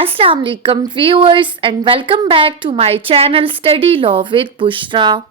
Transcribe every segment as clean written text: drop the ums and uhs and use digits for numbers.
Assalamu alaikum viewers and welcome back to my channel Study Law with Bushra.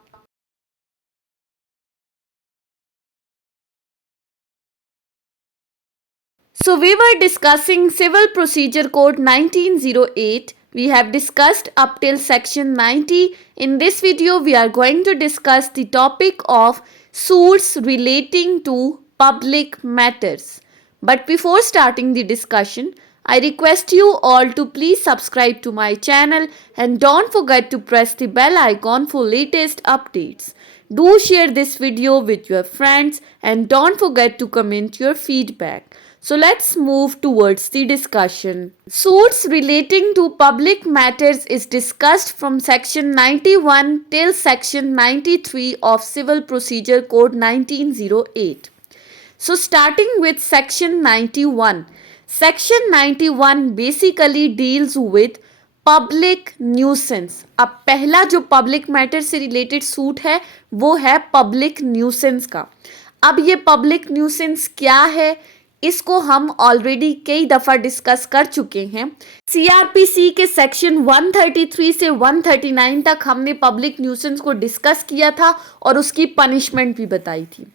So we were discussing Civil Procedure Code 1908. We have discussed up till section 90. In this video we are going to discuss the topic of suits relating to public matters. But before starting the discussion, I request you all to please subscribe to my channel and don't forget to press the bell icon for latest updates. Do share this video with your friends and don't forget to comment your feedback. So let's move towards the discussion. Suits relating to public matters is discussed from section 91 till section 93 of Civil Procedure Code 1908. So starting with section 91. Section 91 basically deals with public nuisance. अब पहला जो public matter से related suit है वो है public nuisance का. अब ये पब्लिक न्यूसेंस क्या है इसको हम ऑलरेडी कई दफ़ा डिस्कस कर चुके हैं. सीआरपीसी के सेक्शन 133 से 139 तक हमने पब्लिक न्यूसेंस को डिस्कस किया था और उसकी पनिशमेंट भी बताई थी.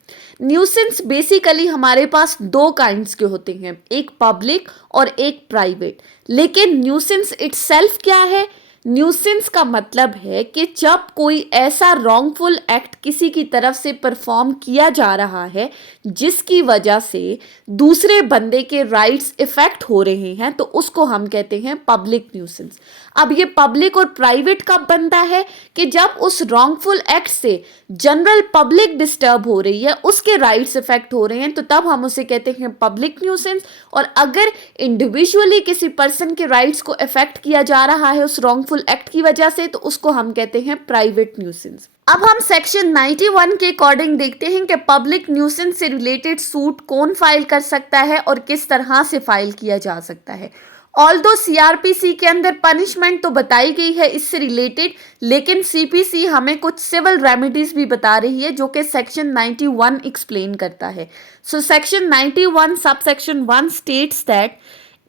न्यूसेंस बेसिकली हमारे पास दो काइंड्स के होते हैं, एक पब्लिक और एक प्राइवेट. लेकिन न्यूसेंस इटसेल्फ क्या है? न्यूसेंस का मतलब है कि जब कोई ऐसा रॉन्गफुल एक्ट किसी की तरफ से परफॉर्म किया जा रहा है जिसकी वजह से दूसरे बंदे के राइट्स इफेक्ट हो रहे हैं तो उसको हम कहते हैं पब्लिक न्यूसेंस. अब ये पब्लिक और प्राइवेट कब बनता है कि जब उस रॉन्गफुल एक्ट से जनरल पब्लिक डिस्टर्ब हो रही है, उसके राइट्स इफेक्ट हो रहे हैं, तो तब हम उसे कहते हैं पब्लिक न्यूसेंस. और अगर इंडिविजुअली किसी पर्सन के राइट्स को इफेक्ट किया जा रहा है उस रॉन्गफुल एक्ट की वजह से तो उसको हम कहते हैं प्राइवेट न्यूसेंस. अब हम सेक्शन 91 के अकॉर्डिंग देखते हैं कि पब्लिक न्यूसेंस से रिलेटेड सूट कौन फाइल कर सकता है और किस तरह से फाइल किया जा सकता है. ऑल्दो सीआरपीसी के अंदर पनिशमेंट तो बताई गई है इससे रिलेटेड, लेकिन सीपीसी हमें कुछ सिविल रेमेडीज भी बता रही है जो कि सेक्शन 91 एक्सप्लेन करता है. So section 91 sub section 1 states that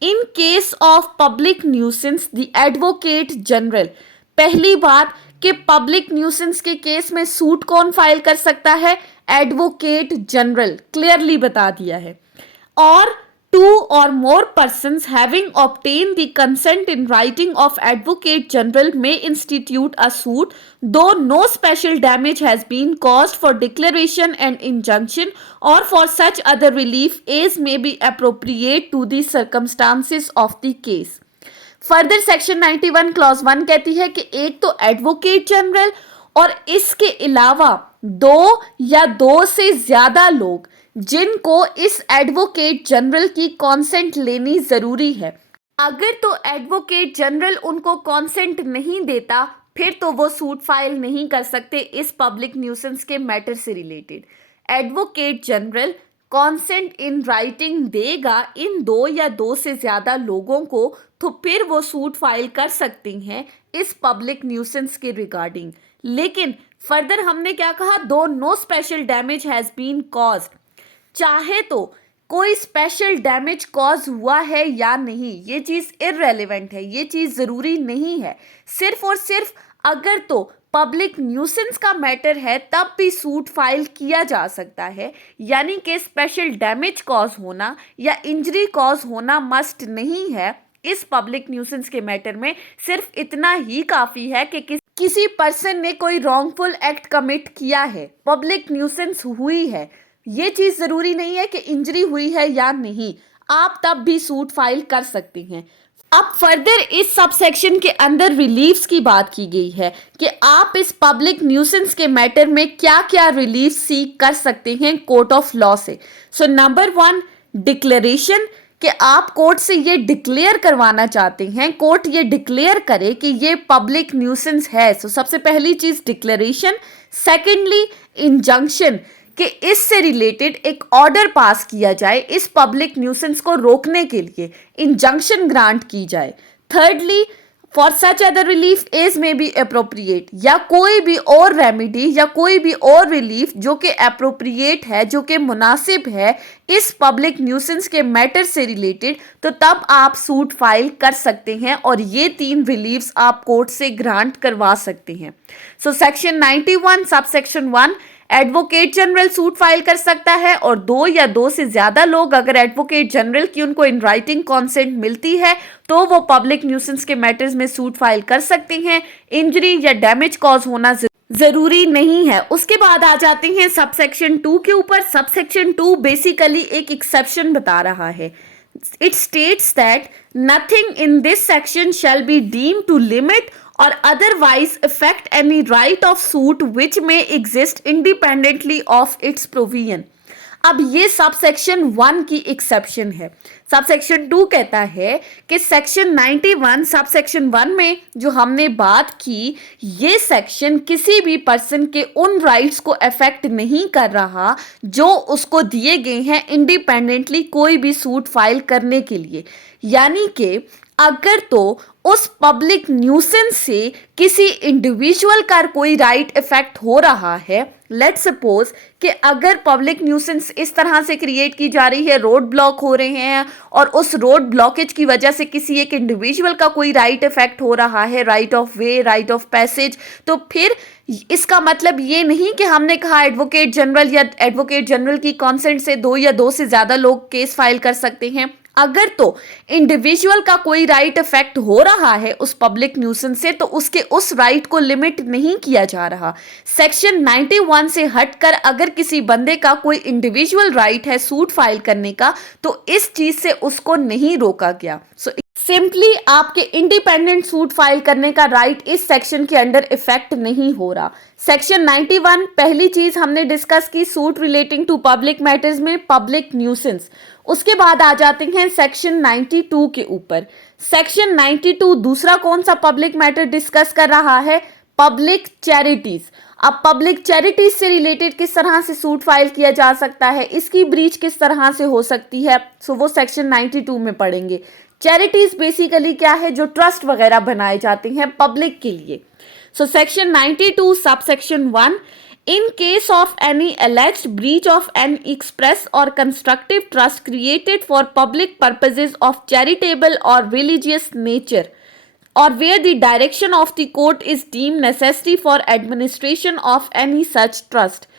in case of public nuisance the advocate general. पहली बात कि पब्लिक न्यूसेंस के केस में सूट कौन फाइल कर सकता है? एडवोकेट जनरल, क्लियरली बता दिया है. और two or more persons having obtained the consent in writing of advocate general may institute a suit though no special damage has been caused for declaration and injunction or for such other relief as may be appropriate to the circumstances of the case. Further section 91 clause 1 कहती है कि एक तो advocate general और इसके अलावा दो या दो से ज्यादा लोग जिनको इस एडवोकेट जनरल की कॉन्सेंट लेनी जरूरी है. अगर तो एडवोकेट जनरल उनको कॉन्सेंट नहीं देता फिर तो वो सूट फाइल नहीं कर सकते इस पब्लिक न्यूसेंस के मैटर से related. Advocate general consent in writing देगा इन दो या दो से ज्यादा लोगों को तो फिर वो सूट फाइल कर सकती हैं इस पब्लिक न्यूसेंस के रिगार्डिंग. लेकिन फर्दर हमने क्या कहा? Though no special damage has been caused. चाहे तो कोई स्पेशल डैमेज कॉज हुआ है या नहीं ये चीज़ इररेलेवेंट है, ये चीज़ ज़रूरी नहीं है. सिर्फ और सिर्फ अगर तो पब्लिक न्यूसेंस का मैटर है तब भी सूट फाइल किया जा सकता है. यानी कि स्पेशल डैमेज कॉज होना या इंजरी कॉज होना मस्ट नहीं है इस पब्लिक न्यूसेंस के मैटर में. सिर्फ इतना ही काफ़ी है कि किसी पर्सन ने कोई रॉन्गफुल एक्ट कमिट किया है, पब्लिक न्यूसेंस हुई है. ये चीज़ ज़रूरी नहीं है कि इंजरी हुई है या नहीं, आप तब भी सूट फाइल कर सकते हैं. अब फर्दर इस सब सेक्शन के अंदर रिलीफ्स की बात की गई है कि आप इस पब्लिक न्यूसेंस के मैटर में क्या क्या रिलीफ सीख कर सकते हैं कोर्ट ऑफ लॉ से. सो नंबर 1 डिक्लेरेशन, कि आप कोर्ट से ये डिक्लेयर करवाना चाहते हैं, कोर्ट ये डिक्लेयर करे कि ये पब्लिक न्यूसेंस है. सो सबसे पहली चीज़ डिक्लेरेशन. सेकेंडली इंजंक्शन, कि इससे रिलेटेड एक ऑर्डर पास किया जाए, इस पब्लिक न्यूसेंस को रोकने के लिए इंजंक्शन ग्रांट की जाए. Thirdly for such other relief as may be appropriate, या कोई भी और रेमेडी या कोई भी और रिलीफ जो कि अप्रोप्रिएट है, जो कि मुनासिब है इस पब्लिक न्यूसेंस के मैटर से रिलेटेड, तो तब आप सूट फाइल कर सकते हैं और ये 3 रिलीफ्स आप कोर्ट से ग्रांट करवा सकते हैं। So section 91 sub section 1, advocate general suit file कर सकता है और 2 या 2 से ज्यादा लोग अगर एडवोकेट जनरल की उनको इन राइटिंग कॉन्सेंट मिलती है तो वो पब्लिक न्यूसेंस के मैटर्स में सूट फाइल कर सकते हैं। इंजरी या डैमेज कॉज होना जरूरी नहीं है। उसके बाद आ जाते हैं सब सेक्शन 2 के ऊपर। सब सेक्शन 2 बेसिकली एक एक्सेप्शन बता रहा है। It states that nothing in this section shall be deemed to limit or otherwise affect any right of suit which may exist independently of its provision. अब ये sub section 1 की exception है। Sub section 2 कहता है कि section 91 sub section 1 में जो हमने बात की, ये सेक्शन किसी भी पर्सन के उन राइट्स को अफेक्ट नहीं कर रहा जो उसको दिए गए हैं इंडिपेंडेंटली कोई भी सूट फाइल करने के लिए। यानी कि अगर तो उस पब्लिक न्यूसेंस से किसी इंडिविजुअल का कोई राइट इफेक्ट हो रहा है, लेट्स सपोज कि अगर पब्लिक न्यूसेंस इस तरह से क्रिएट की जा रही है, रोड ब्लॉक हो रहे हैं और उस रोड ब्लॉकेज की वजह से किसी एक इंडिविजुअल का कोई राइट इफेक्ट हो रहा है, right of way, right of passage, तो फिर इसका मतलब ये नहीं कि हमने कहा एडवोकेट जनरल या एडवोकेट जनरल की कॉन्सेंट से 2 या 2 से ज्यादा लोग केस फाइल कर सकते हैं। अगर तो इंडिविजुअल का कोई राइट इफेक्ट हो रहा है उस पब्लिक न्यूसेंस से तो उसके उस राइट को लिमिट नहीं किया जा रहा। सेक्शन 91 से हटकर अगर किसी बंदे का कोई इंडिविजुअल राइट है सूट फाइल करने का तो इस चीज से उसको नहीं रोका गया। सिंपली आपके इंडिपेंडेंट सूट फाइल करने का राइट इस सेक्शन के अंडर इफेक्ट नहीं हो रहा। सेक्शन 91 पहली चीज हमने डिस्कस की, suit relating to public matters में पब्लिक न्यूसेंस। उसके बाद आ जाते हैं सेक्शन 92 के ऊपर। सेक्शन 92 दूसरा कौन सा पब्लिक मैटर डिस्कस कर रहा है? Public charities. अब पब्लिक चैरिटीज से रिलेटेड किस तरह से सूट फाइल किया जा सकता है, इसकी ब्रीच किस तरह से हो सकती है, सो वो सेक्शन 92 में पढ़ेंगे। चैरिटीज बेसिकली क्या है? जो ट्रस्ट वगैरह बनाए जाते हैं पब्लिक के लिए। So section 92 sub section 1, in case of any alleged breach of an express or constructive trust created for public purposes of charitable or religious nature, or where the direction of the court is deemed necessary for administration of any such trust।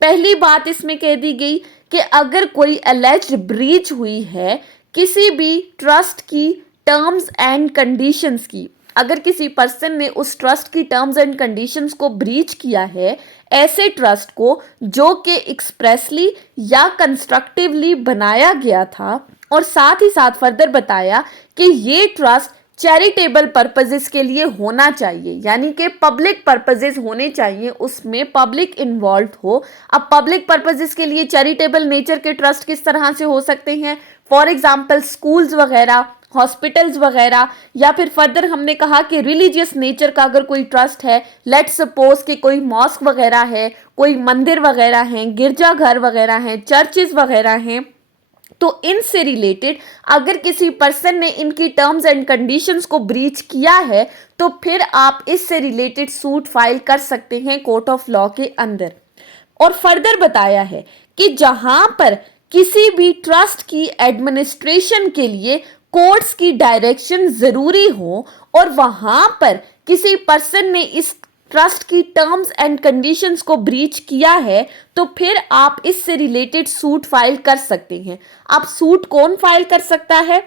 पहली बात इसमें कह दी गई कि अगर कोई alleged breach हुई है किसी भी ट्रस्ट की टर्म्स एंड कंडीशंस की, अगर किसी पर्सन ने उस ट्रस्ट की टर्म्स एंड कंडीशंस को ब्रीच किया है, ऐसे ट्रस्ट को जो कि एक्सप्रेसली या कंस्ट्रक्टिवली बनाया गया था, और साथ ही साथ फर्दर बताया कि ये ट्रस्ट चैरिटेबल पर्पसेस के लिए होना चाहिए, यानी कि पब्लिक पर्पसेस होने चाहिए, उसमें पब्लिक इन्वॉल्व हो। अब पब्लिक पर्पसेस के लिए चैरिटेबल नेचर के ट्रस्ट किस तरह से हो सकते हैं? फॉर एग्जाम्पल स्कूल्स वगैरह, हॉस्पिटल्स वगैरह, या फिर फर्दर हमने कहा कि रिलीजियस नेचर का अगर कोई ट्रस्ट है, लेट्स सपोज कि कोई मॉस्क वगैरह है, कोई मंदिर वगैरह हैं, गिरजाघर वगैरह हैं, चर्चेस वगैरह हैं, तो इनसे रिलेटेड अगर किसी पर्सन ने इनकी टर्म्स एंड कंडीशंस को ब्रीच किया है तो फिर आप इससे रिलेटेड सूट फाइल कर सकते हैं कोर्ट ऑफ लॉ के अंदर। और फर्दर बताया है कि जहां पर किसी भी ट्रस्ट की एडमिनिस्ट्रेशन के लिए कोर्ट्स की डायरेक्शन जरूरी हो और वहां पर किसी पर्सन ने इस ट्रस्ट की टर्म्स एंड कंडीशंस को ब्रीच किया है तो फिर आप इससे रिलेटेड सूट फाइल कर सकते हैं। आप सूट कौन फाइल कर सकता है?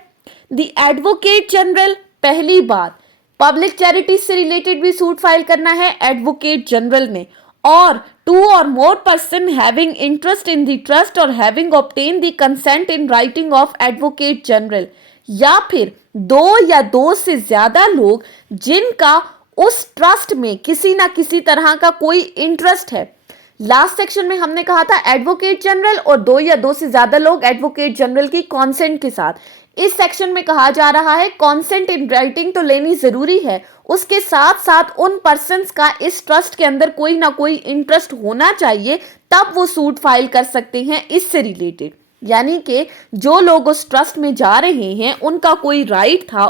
The advocate general. पहली बात, पब्लिक चैरिटीज से रिलेटेड भी सूट फाइल करना है एडवोकेट जनरल ने, और 2 or more person having interest in the trust or having obtained the consent in writing of advocate general, या फिर 2 या 2 से ज्यादा लोग जिनका उस ट्रस्ट में किसी ना किसी तरह का कोई इंटरेस्ट है। लास्ट सेक्शन में हमने कहा था एडवोकेट जनरल और 2 या 2 से ज्यादा लोग एडवोकेट जनरल की कॉन्सेंट के साथ। इस सेक्शन में कहा जा रहा है कॉन्सेंट इन राइटिंग तो लेनी जरूरी है, उसके साथ साथ उन पर्सन्स का इस ट्रस्ट के अंदर कोई ना कोई इंटरेस्ट होना चाहिए, तब वो सूट फाइल कर सकते हैं इससे रिलेटेड। यानी कि जो लोग उस ट्रस्ट में जा रहे हैं उनका कोई राइट था,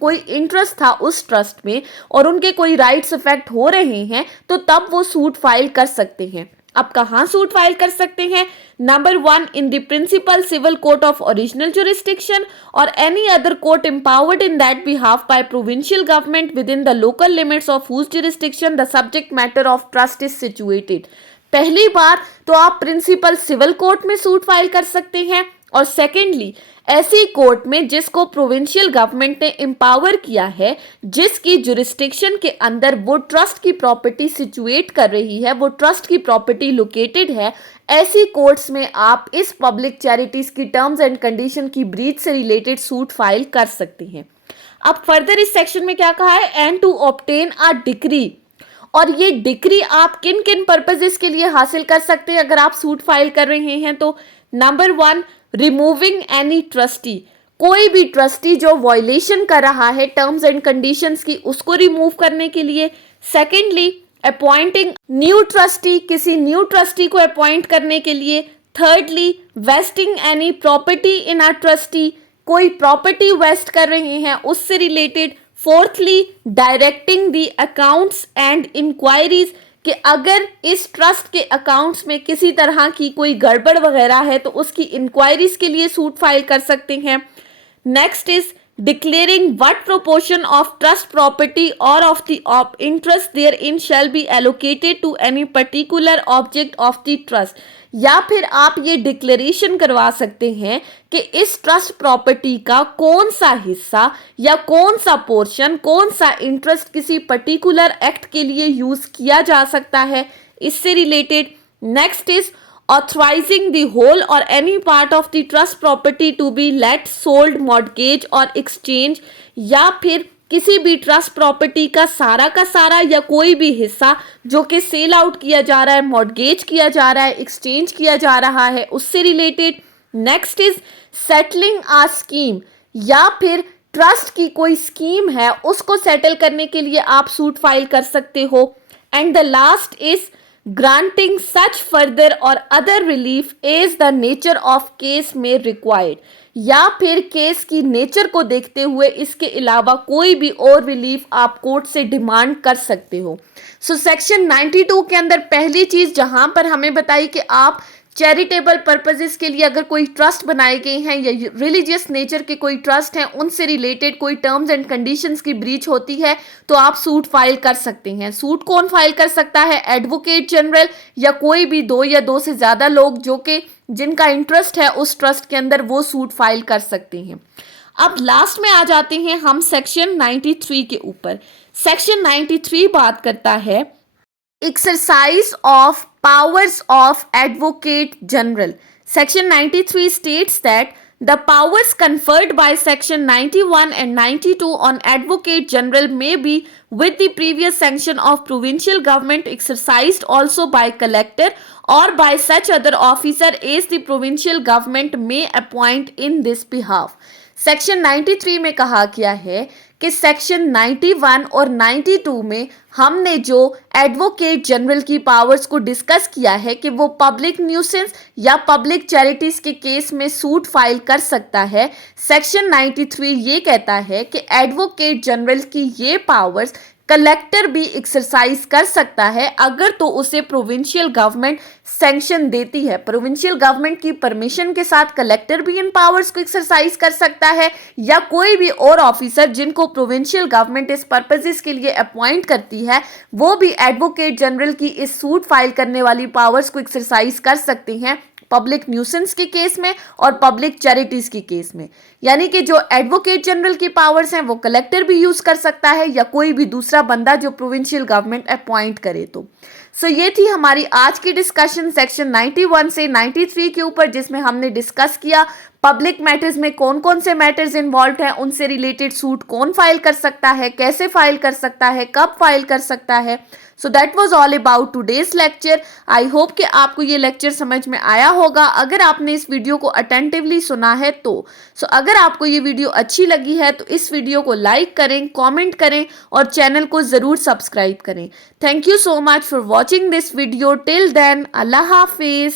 कोई इंटरेस्ट था उस ट्रस्ट में और उनके कोई राइट्स इफेक्ट हो रहे हैं, तो तब वो सूट फाइल कर सकते हैं। अब कहाँ सूट फाइल कर सकते हैं? Number 1, in the principal civil court of original jurisdiction और any other court empowered in that behalf by provincial government within the local limits of whose jurisdiction the subject matter of trust is situated। पहली बार तो आप principal civil court में suit file कर सकते हैं और secondly ऐसी कोर्ट में जिसको प्रोविंशियल गवर्नमेंट ने एम्पावर किया है, जिसकी जुरिस्डिक्शन के अंदर वो ट्रस्ट की प्रॉपर्टी सिचुएट कर रही है, वो ट्रस्ट की प्रॉपर्टी लोकेटेड है, ऐसी कोर्ट्स में आप इस पब्लिक चैरिटीज की टर्म्स एंड कंडीशन की ब्रीच से रिलेटेड सूट फाइल कर सकते हैं। अब फर्दर इस सेक्शन में क्या कहा है? And to obtain a decree, और ये डिक्री आप किन किन पर्पजेस के लिए हासिल कर सकते हैं अगर आप सूट फाइल कर रहे हैं तो? नंबर 1, रिमूविंग एनी ट्रस्टी, कोई भी ट्रस्टी जो वॉयलेशन कर रहा है टर्म्स एंड कंडीशंस की, उसको रिमूव करने के लिए। सेकेंडली, अपॉइंटिंग न्यू ट्रस्टी, किसी न्यू ट्रस्टी को अपॉइंट करने के लिए। Thirdly, vesting any property in a trustee, कोई प्रॉपर्टी वेस्ट कर रहे हैं उससे related. Fourthly, directing the accounts and inquiries, कि अगर इस ट्रस्ट के अकाउंट्स में किसी तरह की कोई गड़बड़ वगैरह है तो उसकी इंक्वायरीज के लिए सूट फाइल कर सकते हैं। Next is declaring what proportion of trust property or of the interest therein shall be allocated to any particular object of the trust, या फिर आप ये डिक्लेरेशन करवा सकते हैं कि इस ट्रस्ट प्रॉपर्टी का कौन सा हिस्सा या कौन सा पोर्शन, कौन सा इंटरेस्ट किसी पर्टिकुलर एक्ट के लिए यूज किया जा सकता है, इससे related. Next is authorizing the whole or any part of the trust property to be let, sold, mortgage और exchange, या फिर किसी भी ट्रस्ट प्रॉपर्टी का सारा या कोई भी हिस्सा जो कि सेल आउट किया जा रहा है, मॉर्गेज किया जा रहा है, एक्सचेंज किया जा रहा है, उससे related. Next is settling a scheme, या फिर ट्रस्ट की कोई स्कीम है उसको सेटल करने के लिए आप सूट फाइल कर सकते हो। And the last is granting such further or other relief as the nature of case may required, या फिर केस की नेचर को देखते हुए इसके अलावा कोई भी और रिलीफ आप कोर्ट से डिमांड कर सकते हो। सो सेक्शन 92 के अंदर पहली चीज जहां पर हमें बताई कि आप चैरिटेबल पर्पजेस के लिए अगर कोई ट्रस्ट बनाए गए हैं या रिलीजियस नेचर के कोई ट्रस्ट हैं, उनसे रिलेटेड कोई टर्म्स एंड कंडीशंस की ब्रीच होती है तो आप सूट फाइल कर सकते हैं। सूट कौन फाइल कर सकता है? एडवोकेट जनरल या कोई भी दो या दो से ज़्यादा लोग जो कि जिनका इंटरेस्ट है उस ट्रस्ट के अंदर, वो सूट फाइल कर सकते हैं। अब लास्ट में आ जाते हैं हम सेक्शन 93 के ऊपर। सेक्शन 93 बात करता है exercise of powers of advocate general. Section 93 states that the powers conferred by section 91 and 92 on advocate general may be with the previous sanction of provincial government exercised also by collector or by such other officer as the provincial government may appoint in this behalf. Section 93 में कहा गया है कि section 91 और 92 में हमने जो advocate general की पावर्स को डिस्कस किया है कि वो पब्लिक न्यूसेंस या पब्लिक चैरिटीज के केस में सूट फाइल कर सकता है। सेक्शन 93 ये कहता है कि एडवोकेट जनरल की ये पावर्स कलेक्टर भी एक्सरसाइज कर सकता है अगर तो उसे प्रोविंशियल गवर्नमेंट सैंक्शन देती है। प्रोविंशियल गवर्नमेंट की परमिशन के साथ कलेक्टर भी इन पावर्स को एक्सरसाइज कर सकता है, या कोई भी और ऑफिसर जिनको प्रोविंशियल गवर्नमेंट इस पर्पसेस के लिए अपॉइंट करती है वो भी एडवोकेट जनरल की इस सूट फाइल करने वाली पावर्स को एक्सरसाइज कर सकते हैं पब्लिक न्यूसेंस के केस में और पब्लिक चैरिटीज के केस में। यानी कि जो एडवोकेट जनरल की पावर्स हैं वो कलेक्टर भी यूज कर सकता है या कोई भी दूसरा बंदा जो प्रोविंशियल गवर्नमेंट अपॉइंट करे तो। सो ये थी हमारी आज की डिस्कशन सेक्शन 91 से 93 के ऊपर, जिसमें हमने डिस्कस किया पब्लिक मैटर्स में कौन कौन से मैटर्स इन्वॉल्व हैं, उनसे रिलेटेड सूट कौन फाइल कर सकता है, कैसे फाइल कर सकता है, कब फाइल कर सकता है। So that was all about today's lecture. I hope कि आपको ये लेक्चर समझ में आया होगा अगर आपने इस वीडियो को अटेंटिवली सुना है तो। अगर आपको ये वीडियो अच्छी लगी है तो इस वीडियो को लाइक करें, कमेंट करें और चैनल को ज़रूर सब्सक्राइब करें। Thank you so much for watching this video. Till then, अल्लाह हाफिज़।